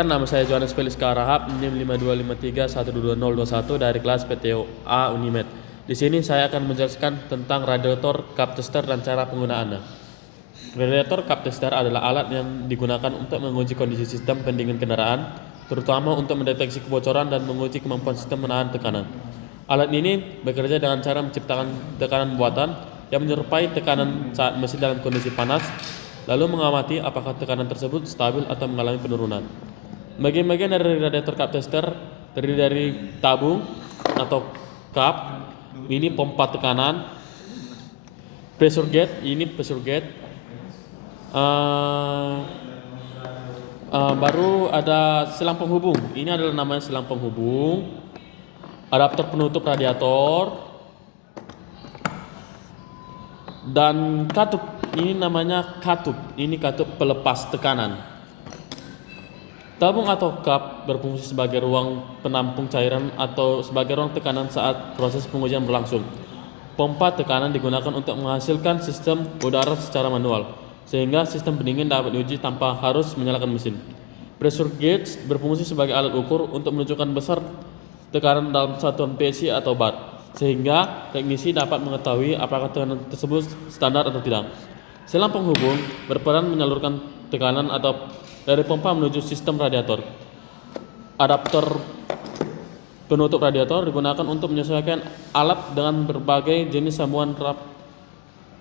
Perkenalkan, nama saya Johannes Felix Karahap, NIM 5253122021 dari kelas PTOA Unimed. Di sini saya akan menjelaskan tentang radiator cup tester dan cara penggunaannya. Radiator cup tester adalah alat yang digunakan untuk menguji kondisi sistem pendingin kendaraan, terutama untuk mendeteksi kebocoran dan menguji kemampuan sistem menahan tekanan. Alat ini bekerja dengan cara menciptakan tekanan buatan yang menyerupai tekanan saat mesin dalam kondisi panas, lalu mengamati apakah tekanan tersebut stabil atau mengalami penurunan. Bagian-bagian dari radiator cup tester terdiri dari tabung atau cup, ini pompa tekanan, pressure gauge, ini pressure gauge, baru ada selang penghubung, ini adalah namanya selang penghubung, adaptor penutup radiator, dan katup, ini namanya katup, ini katup pelepas tekanan. Tabung atau cup berfungsi sebagai ruang penampung cairan atau sebagai ruang tekanan saat proses pengujian berlangsung. Pompa tekanan digunakan untuk menghasilkan sistem udara secara manual, sehingga sistem pendingin dapat diuji tanpa harus menyalakan mesin. Pressure gauge berfungsi sebagai alat ukur untuk menunjukkan besar tekanan dalam satuan PSI atau bar, sehingga teknisi dapat mengetahui apakah tekanan tersebut standar atau tidak. Selang penghubung berperan menyalurkan tekanan atau dari pompa menuju sistem radiator. Adaptor penutup radiator digunakan untuk menyesuaikan alat dengan berbagai jenis samuan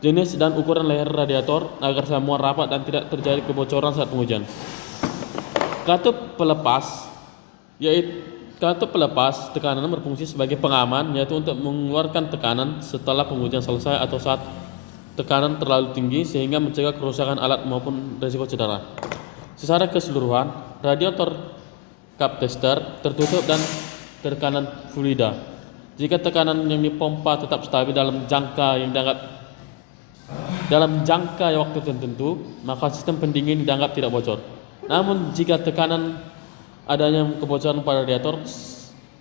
jenis dan ukuran leher radiator agar samuan rapat dan tidak terjadi kebocoran saat pengujian. Katup pelepas, yaitu katup pelepas tekanan berfungsi sebagai pengaman, yaitu untuk mengeluarkan tekanan setelah pengujian selesai atau saat tekanan terlalu tinggi sehingga mencegah kerusakan alat maupun risiko cedera. Secara keseluruhan, radiator cup tester tertutup dan tekanan fluida. Jika tekanan yang dipompa tetap stabil dalam jangka waktu tertentu, maka sistem pendingin dianggap tidak bocor. Namun jika tekanan adanya kebocoran pada radiator,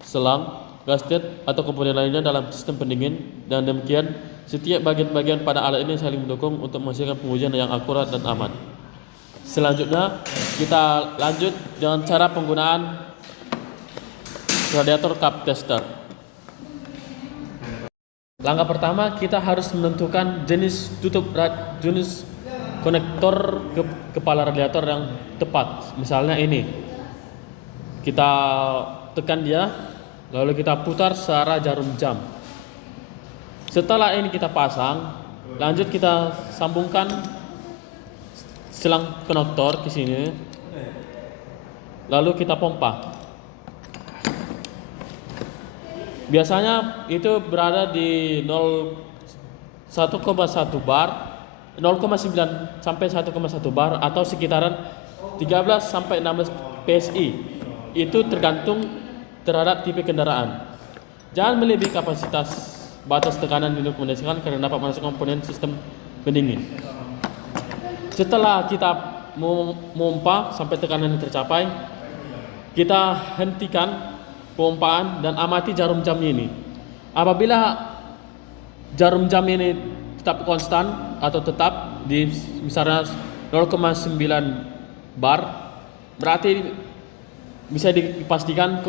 selang, gasket atau komponen lainnya dalam sistem pendingin, dan demikian setiap bagian-bagian pada alat ini saling mendukung untuk menghasilkan pengujian yang akurat dan aman. Selanjutnya kita lanjut dengan cara penggunaan radiator cup tester. Langkah pertama, kita harus menentukan jenis konektor kepala radiator yang tepat. Misalnya ini, kita tekan dia, lalu kita putar searah jarum jam. Setelah ini kita pasang, lanjut kita sambungkan selang konektor ke sini, lalu kita pompa. Biasanya itu berada di 1,1 bar, 0,9 sampai 1,1 bar atau sekitaran 13 sampai 16 PSI. Itu tergantung terhadap tipe kendaraan. Jangan melebihi kapasitas batas tekanan yang direkomendasikan karena dapat masuk komponen sistem pendingin. Setelah kita memompa sampai tekanan yang tercapai, kita hentikan pompaan dan amati jarum jamnya ini. Apabila jarum jam ini tetap konstan atau tetap di misalnya 0,9 bar, berarti bisa dipastikan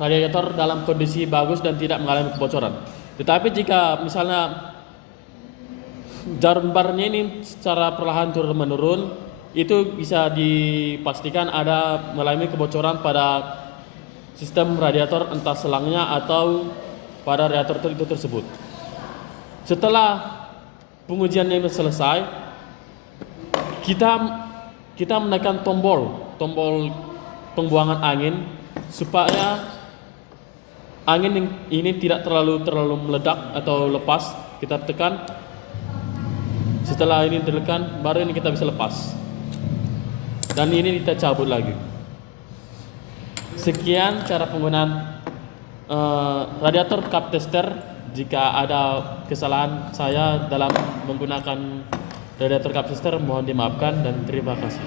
radiator dalam kondisi bagus dan tidak mengalami kebocoran. Tetapi jika misalnya jarum barnya ini secara perlahan turun menurun, itu bisa dipastikan ada mengalami kebocoran pada sistem radiator, entah selangnya atau pada radiator itu tersebut. Setelah pengujiannya selesai, kita menekan tombol pembuangan angin supaya angin ini tidak terlalu meledak atau lepas. Kita tekan. Setelah ini ditekan, baru ini kita bisa lepas. Dan ini kita cabut lagi. Sekian cara penggunaan radiator cup tester. Jika ada kesalahan saya dalam menggunakan radiator cup tester, mohon dimaafkan dan terima kasih.